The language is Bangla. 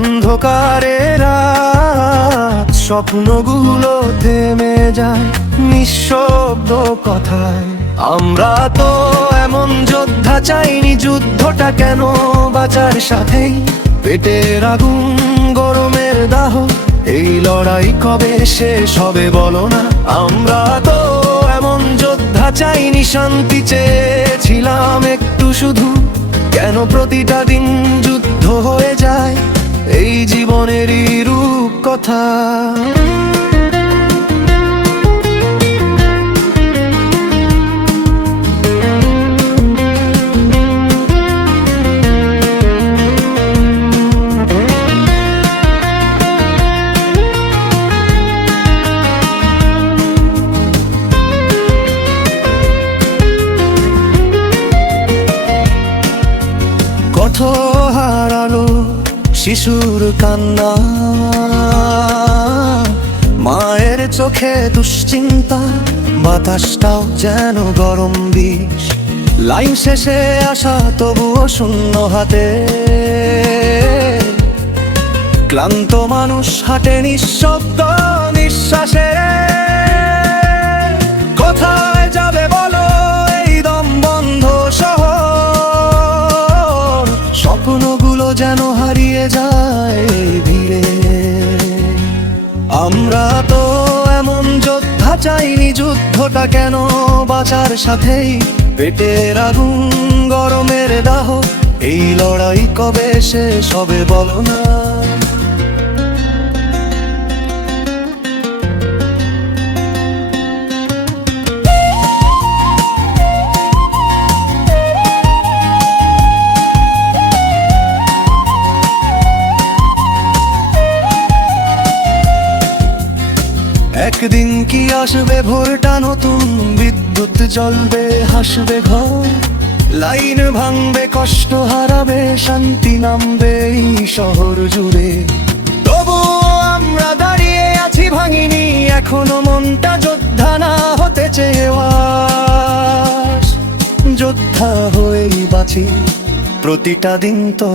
অন্ধকারে রাত, স্বপ্নগুলো থেমে যায় নিঃশব্দ কথায়। আমরা তো এমন যোদ্ধা চাইনি, যুদ্ধটা কেন বাঁচার সাথেই। পেটের আগুন, গরমের দাহ, এই লড়াই কবে শেষ হবে বলো না। আমরা তো এমন যোদ্ধা চাইনি, শান্তি চেয়েছিলাম একটু শুধু। কেন প্রতিটা দিন যুদ্ধ হয়ে যায় এই জীবনেরই রূপ কথা। কত হারালো শিশুর কান্না, মায়ের চোখে দুশ্চিন্তা, বাতাসটাও যেন গরম বিষ। লাইন শেষে আসা তবুও শূন্য হাতে, ক্লান্ত মানুষ হাঁটে নিঃশব্দ নিঃশ্বাসে। কোথায় যাবে বলো এই দম বন্ধ শহর, স্বপ্নগুলো যেন হারিয়ে যায় ভিড়ে। আমরা তো এমন যোদ্ধা চাইনি, যুদ্ধটা কেন বাঁচার সাথেই। পেটের আগুন, গরমের দাহ, এই লড়াই কবে শেষ হবে বলো না। একদিন কি আসবে ভোরটা নতুন, বিদ্যুৎ জ্বলবে, হাসবে ঘর, লাইন ভাঙবে, কষ্ট হারাবে, শান্তি নামবে এই শহর জুড়ে। তবুও আমরা দাঁড়িয়ে আছি, ভাঙিনি এখনো মনটা, যোদ্ধা না হতে চেয়ে যোদ্ধা হয়েই বাঁচি প্রতিটা দিন তো।